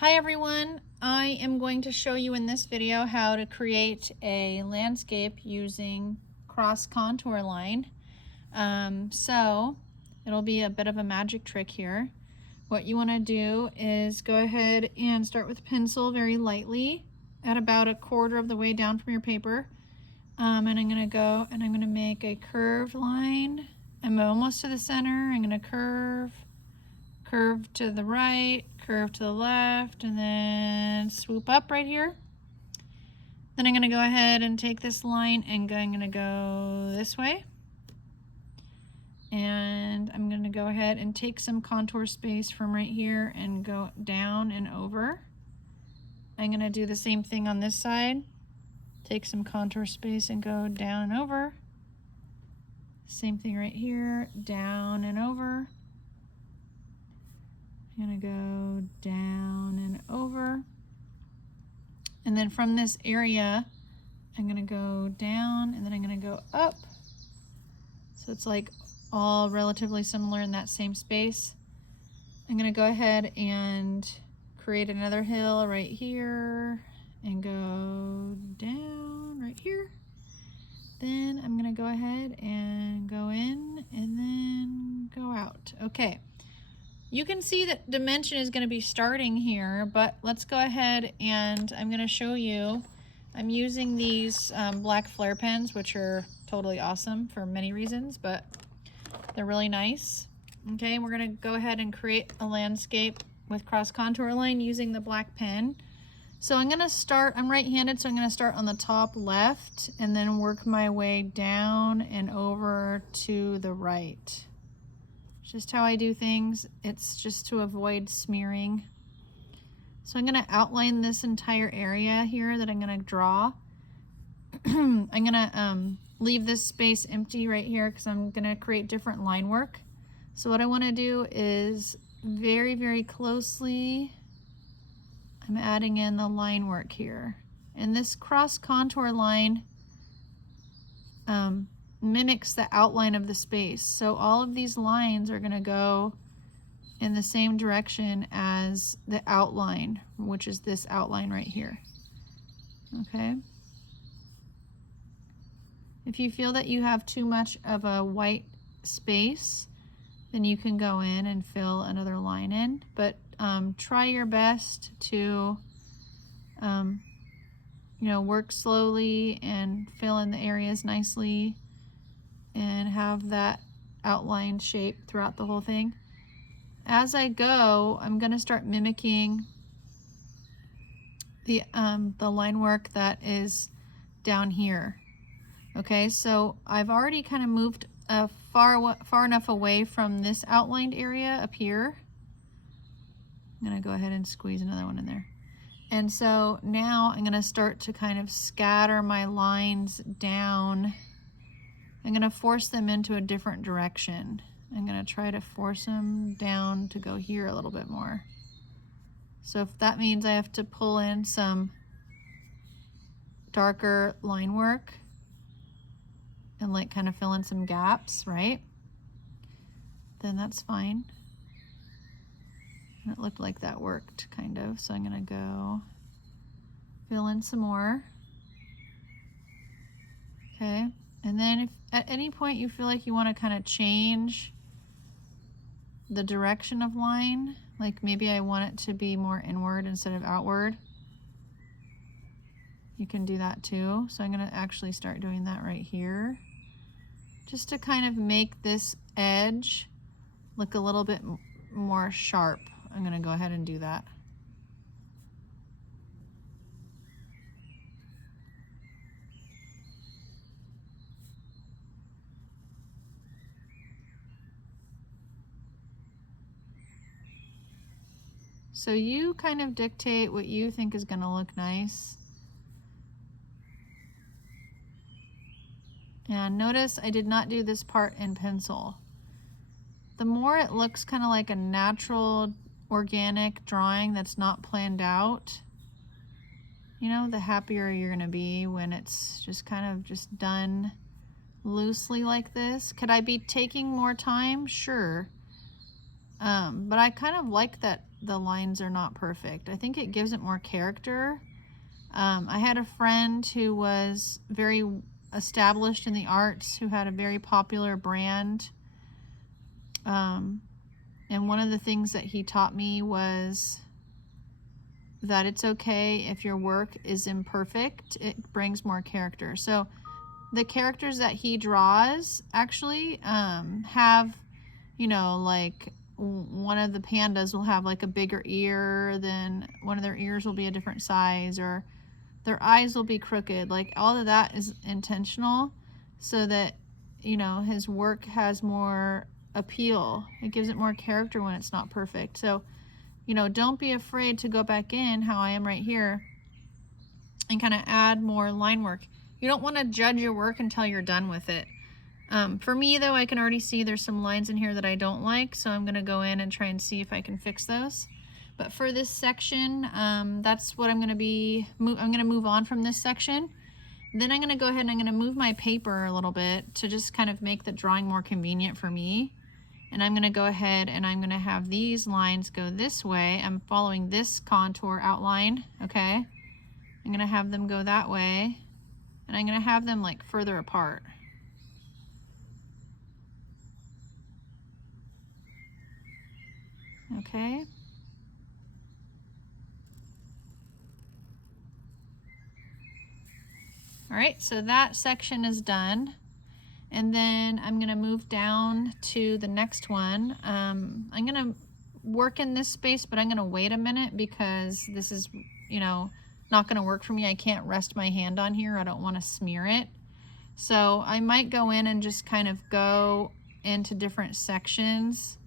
Hi everyone, I am going to show you in this video how to create a landscape using cross contour line. So it'll be a bit of a magic trick here. What you want to do is go ahead and start with pencil very lightly at about a quarter of the way down from your paper. And I'm going to go and I'm going to make a curved line. I'm almost to the center. I'm going to curve to the right, curve to the left, and then swoop up right here. Then I'm going to go ahead and take this line and I'm going to go this way. And I'm going to go ahead and take some contour space from right here and go down and over. I'm going to do the same thing on this side. Take some contour space and go down and over. Same thing right here, down and over. I'm going to go down and over. And then from this area, I'm going to go down and then I'm going to go up. So it's like all relatively similar in that same space. I'm going to go ahead and create another hill right here and go down right here. Then I'm going to go ahead and go in and then go out. Okay. You can see that dimension is going to be starting here, but let's go ahead and I'm going to show you. I'm using these black flare pens, which are totally awesome for many reasons, but they're really nice. Okay, we're going to go ahead and create a landscape with cross contour line using the black pen. So I'm going to start, I'm right-handed, so I'm going to start on the top left and then work my way down and over to the right. Just how I do things. It's just to avoid smearing. So I'm going to outline this entire area here that I'm going to draw. I'm going to leave this space empty right here because I'm going to create different line work. So what I want to do is very, very closely, I'm adding in the line work here. And this cross contour line mimics the outline of the space. So all of these lines are going to go in the same direction as the outline, which is this outline right here. Okay. If you feel that you have too much of a white space, then you can go in and fill another line in, but try your best to work slowly and fill in the areas nicely and have that outlined shape throughout the whole thing. As I go, I'm going to start mimicking the line work that is down here. Okay, so I've already kind of moved far enough away from this outlined area up here. I'm going to go ahead and squeeze another one in there. And so now I'm going to start to kind of scatter my lines down. I'm going to force them into a different direction. I'm going to try to force them down to go here a little bit more. So if that means I have to pull in some darker line work and like kind of fill in some gaps, right? Then that's fine. And it looked like that worked kind of. So I'm going to go fill in some more. Okay. And then if at any point you feel like you want to kind of change the direction of line, like maybe I want it to be more inward instead of outward, you can do that too. So I'm going to actually start doing that right here, just to kind of make this edge look a little bit more sharp. I'm going to go ahead and do that. So you kind of dictate what you think is going to look nice. And notice I did not do this part in pencil. The more it looks kind of like a natural, organic drawing that's not planned out, the happier you're going to be when it's just kind of just done loosely like this. Could I be taking more time? Sure. But I kind of like that the lines are not perfect. I think it gives it more character. I had a friend who was very established in the arts, who had a very popular brand. And one of the things that he taught me was that it's okay if your work is imperfect. It brings more character. So the characters that he draws actually have, you know, like one of the pandas will have like a bigger ear, then one of their ears will be a different size, or their eyes will be crooked. Like all of that is intentional so that, you know, his work has more appeal. It gives it more character when it's not perfect. So, you know, don't be afraid to go back in how I am right here and kind of add more line work. You don't want to judge your work until you're done with it. For me though, I can already see there's some lines in here that I don't like, so I'm gonna go in and try and see if I can fix those. But for this section, that's what I'm gonna be, I'm gonna move on from this section. Then I'm gonna go ahead and I'm gonna move my paper a little bit to just kind of make the drawing more convenient for me. And I'm gonna go ahead and I'm gonna have these lines go this way. I'm following this contour outline, okay? I'm gonna have them go that way, and I'm gonna have them like further apart. Okay. All right, so that section is done. And then I'm gonna move down to the next one. I'm gonna work in this space, but I'm gonna wait a minute because this is, you know, not gonna work for me. I can't rest my hand on here. I don't wanna smear it. So I might go in and just kind of go into different sections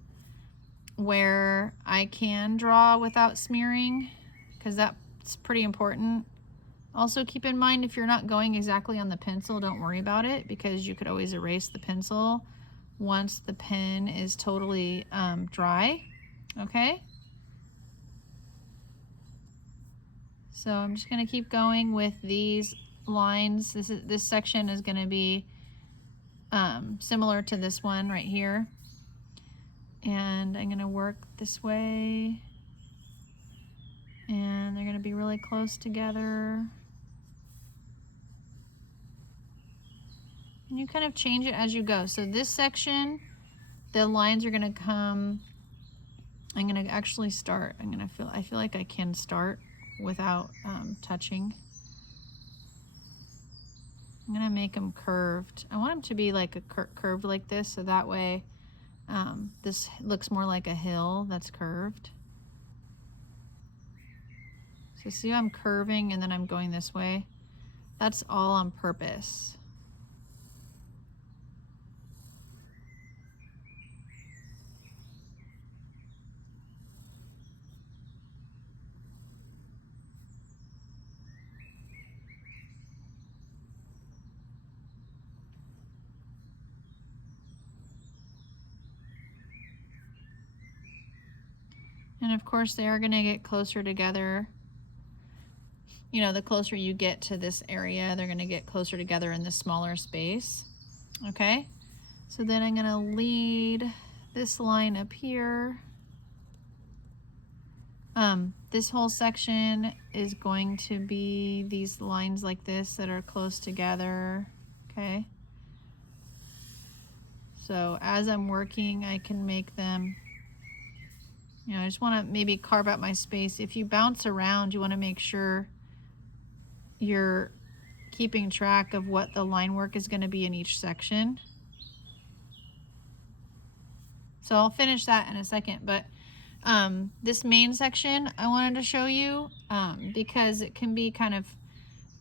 where I can draw without smearing, because that's pretty important. Also keep in mind, if you're not going exactly on the pencil, don't worry about it, because you could always erase the pencil once the pen is totally dry, okay? So I'm just gonna keep going with these lines. This section is gonna be similar to this one right here. And I'm gonna work this way, and they're gonna be really close together. And you kind of change it as you go. So this section, the lines are gonna come, I'm gonna actually start, I feel like I can start without touching. I'm gonna make them curved. I want them to be like a curved like this, so that way this looks more like a hill that's curved. So see how I'm curving and then I'm going this way? That's all on purpose. And of course they are gonna get closer together. You know, the closer you get to this area, they're gonna get closer together in this smaller space. Okay, so then I'm gonna lead this line up here. This whole section is going to be these lines like this that are close together, okay? So as I'm working, I can make them, you know, I just wanna maybe carve out my space. If you bounce around, you wanna make sure you're keeping track of what the line work is gonna be in each section. So I'll finish that in a second, but this main section I wanted to show you because it can be kind of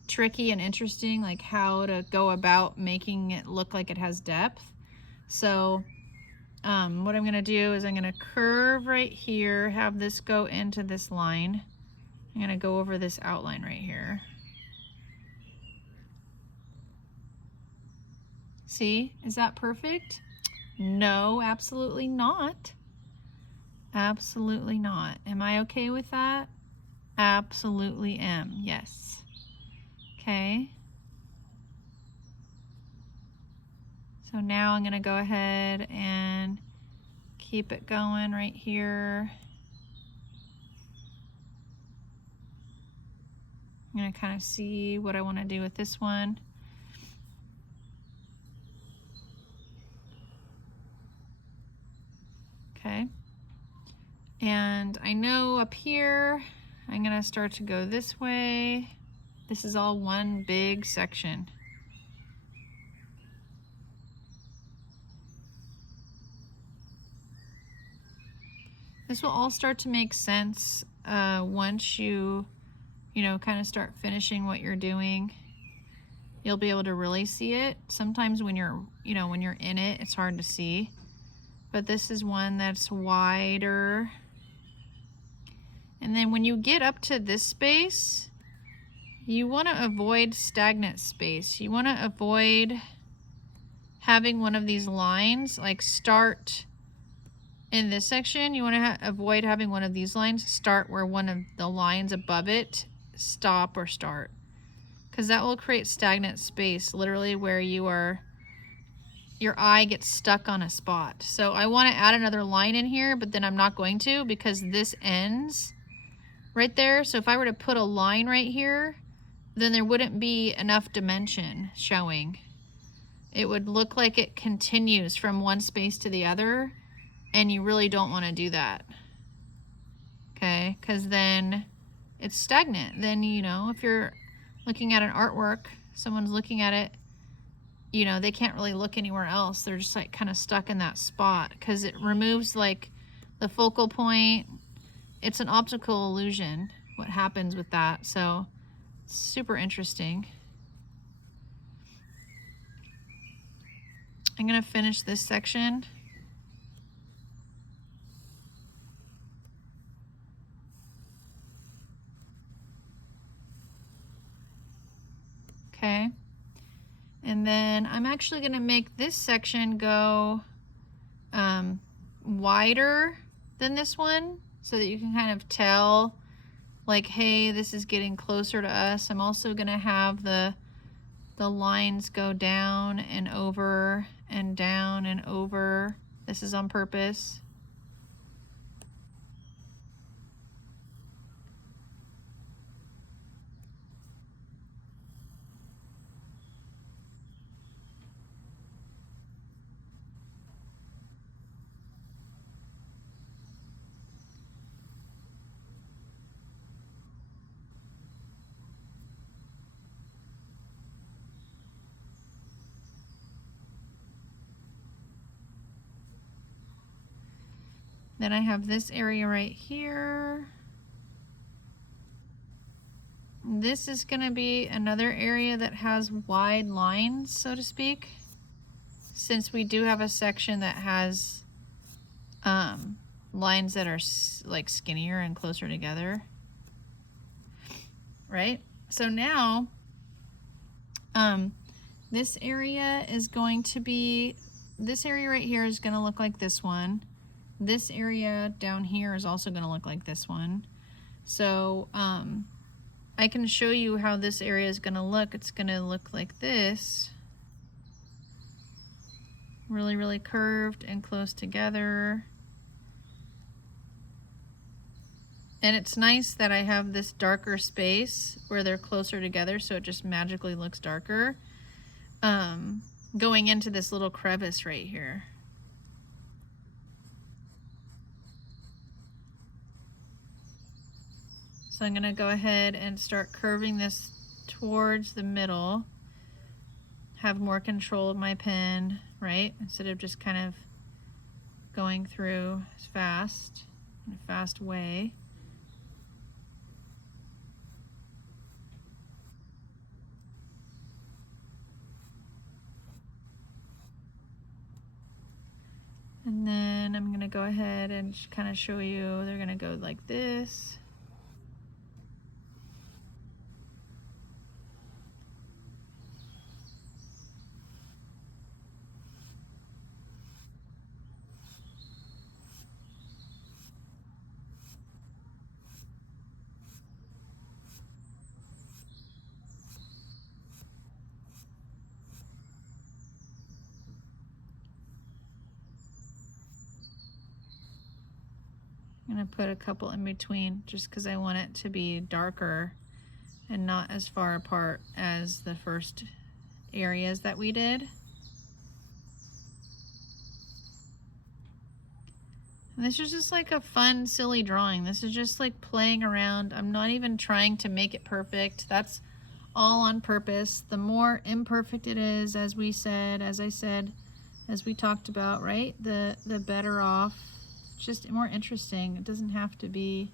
tricky and interesting, like how to go about making it look like it has depth. So what I'm gonna do is I'm gonna curve right here, have this go into this line. I'm gonna go over this outline right here. See, is that perfect? No, absolutely not. Absolutely not. Am I okay with that? Absolutely am, yes. Okay. So now I'm gonna go ahead and keep it going right here. I'm gonna kind of see what I want to do with this one. Okay. And I know up here, I'm gonna start to go this way. This is all one big section. This will all start to make sense once you know, kind of start finishing what you're doing. You'll be able to really see it. Sometimes when you're, you know, when you're in it, it's hard to see. But this is one that's wider. And then when you get up to this space, you want to avoid stagnant space. You want to avoid having one of these lines like start in this section. You want to avoid having one of these lines start where one of the lines above it stop or start, because that will create stagnant space, literally where your eye gets stuck on a spot. So I want to add another line in here, but then I'm not going to, because this ends right there. So if I were to put a line right here, then there wouldn't be enough dimension showing. It would look like it continues from one space to the other, and you really don't want to do that. Okay, because then it's stagnant. Then, you know, if you're looking at an artwork, someone's looking at it, you know, they can't really look anywhere else. They're just like kind of stuck in that spot because it removes like the focal point. It's an optical illusion, what happens with that. So it's super interesting. I'm going to finish this section. Okay. And then I'm actually going to make this section go wider than this one so that you can kind of tell like, hey, this is getting closer to us. I'm also going to have the lines go down and over and down and over. This is on purpose. Then I have this area right here. This is going to be another area that has wide lines, so to speak, since we do have a section that has lines that are like skinnier and closer together, right? So now this area is going to be, this area right here is going to look like this one. This area down here is also going to look like this one. So I can show you how this area is going to look. It's going to look like this. Really, really curved and close together. And it's nice that I have this darker space where they're closer together, so it just magically looks darker. Going into this little crevice right here. So I'm going to go ahead and start curving this towards the middle. Have more control of my pen, right? Instead of just kind of going through fast, in a fast way. And then I'm going to go ahead and just kind of show you, they're going to go like this. I'm going to put a couple in between just because I want it to be darker and not as far apart as the first areas that we did. And this is just like a fun, silly drawing. This is just like playing around. I'm not even trying to make it perfect. That's all on purpose. The more imperfect it is, as we said, as I said, as we talked about, right? The better off. It's just more interesting. It doesn't have to be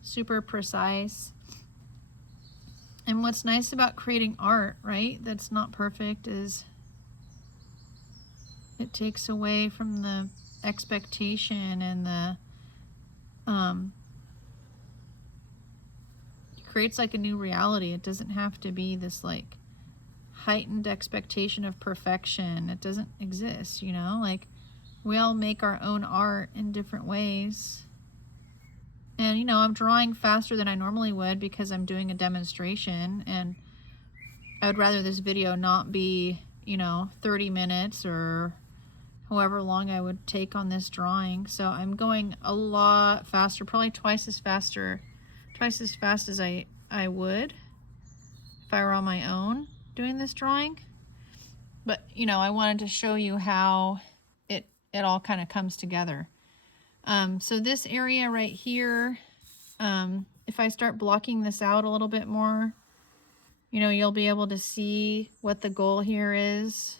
super precise. And what's nice about creating art, right, that's not perfect is it takes away from the expectation and the it creates like a new reality. It doesn't have to be this like heightened expectation of perfection. It doesn't exist, you know, like we all make our own art in different ways. And, you know, I'm drawing faster than I normally would because I'm doing a demonstration, and I would rather this video not be, you know, 30 minutes or however long I would take on this drawing. So I'm going a lot faster, probably twice as fast as I would if I were on my own doing this drawing. But, you know, I wanted to show you how it all kind of comes together. So this area right here, if I start blocking this out a little bit more, you know, you'll be able to see what the goal here is.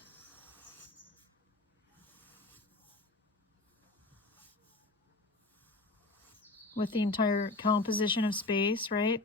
With the entire composition of space, right?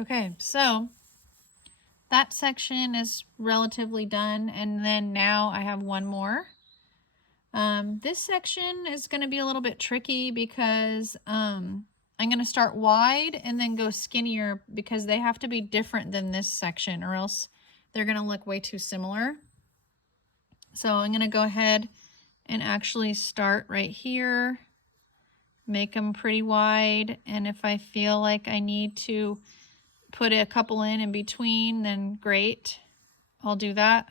Okay, so that section is relatively done, and then now I have one more. This section is going to be a little bit tricky because I'm going to start wide and then go skinnier because they have to be different than this section or else they're going to look way too similar. So I'm going to go ahead and actually start right here, make them pretty wide, and if I feel like I need to put a couple in between, then great, I'll do that.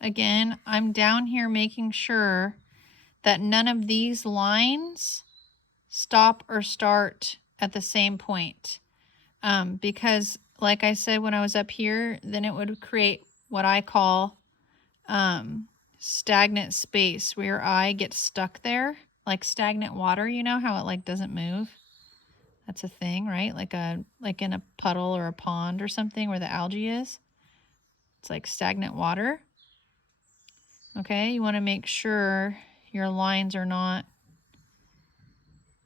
Again, I'm down here making sure that none of these lines stop or start at the same point. Because like I said, when I was up here, then it would create what I call stagnant space where I get stuck there, like stagnant water, you know how it like doesn't move? That's a thing, right? Like in a puddle or a pond or something where the algae is. It's like stagnant water. Okay, you want to make sure your lines are not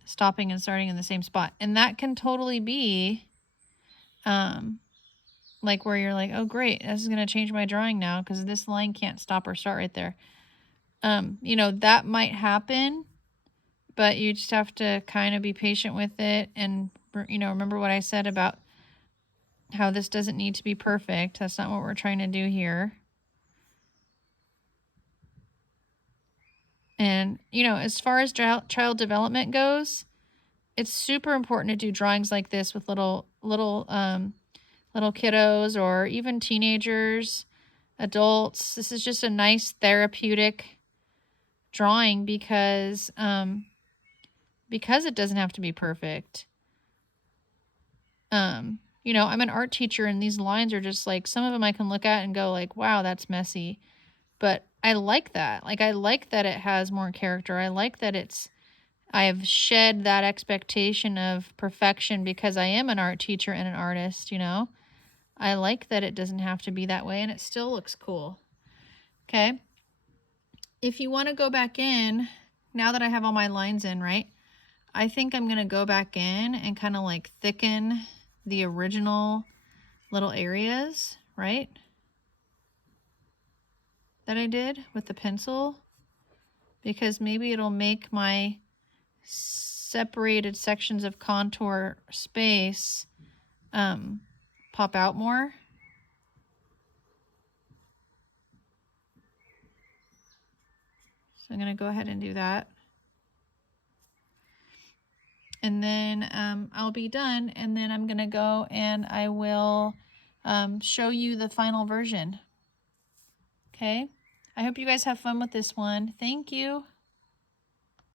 stopping and starting in the same spot. And that can totally be like where you're like, oh great, this is going to change my drawing now because this line can't stop or start right there. You know, that might happen, but you just have to kind of be patient with it. And, you know, remember what I said about how this doesn't need to be perfect. That's not what we're trying to do here. And, you know, as far as child development goes, it's super important to do drawings like this with little kiddos or even teenagers, adults. This is just a nice therapeutic drawing because it doesn't have to be perfect. You know, I'm an art teacher and these lines are just like, some of them I can look at and go like, wow, that's messy. But I like that. Like, I like that it has more character. I like that I've shed that expectation of perfection because I am an art teacher and an artist, you know? I like that it doesn't have to be that way and it still looks cool. Okay. If you want to go back in, now that I have all my lines in, right? I think I'm going to go back in and kind of like thicken the original little areas, right? That I did with the pencil, because maybe it'll make my separated sections of contour space pop out more. So I'm going to go ahead and do that. And then I'll be done, and then I'm going to go and I will show you the final version. Okay? I hope you guys have fun with this one. Thank you.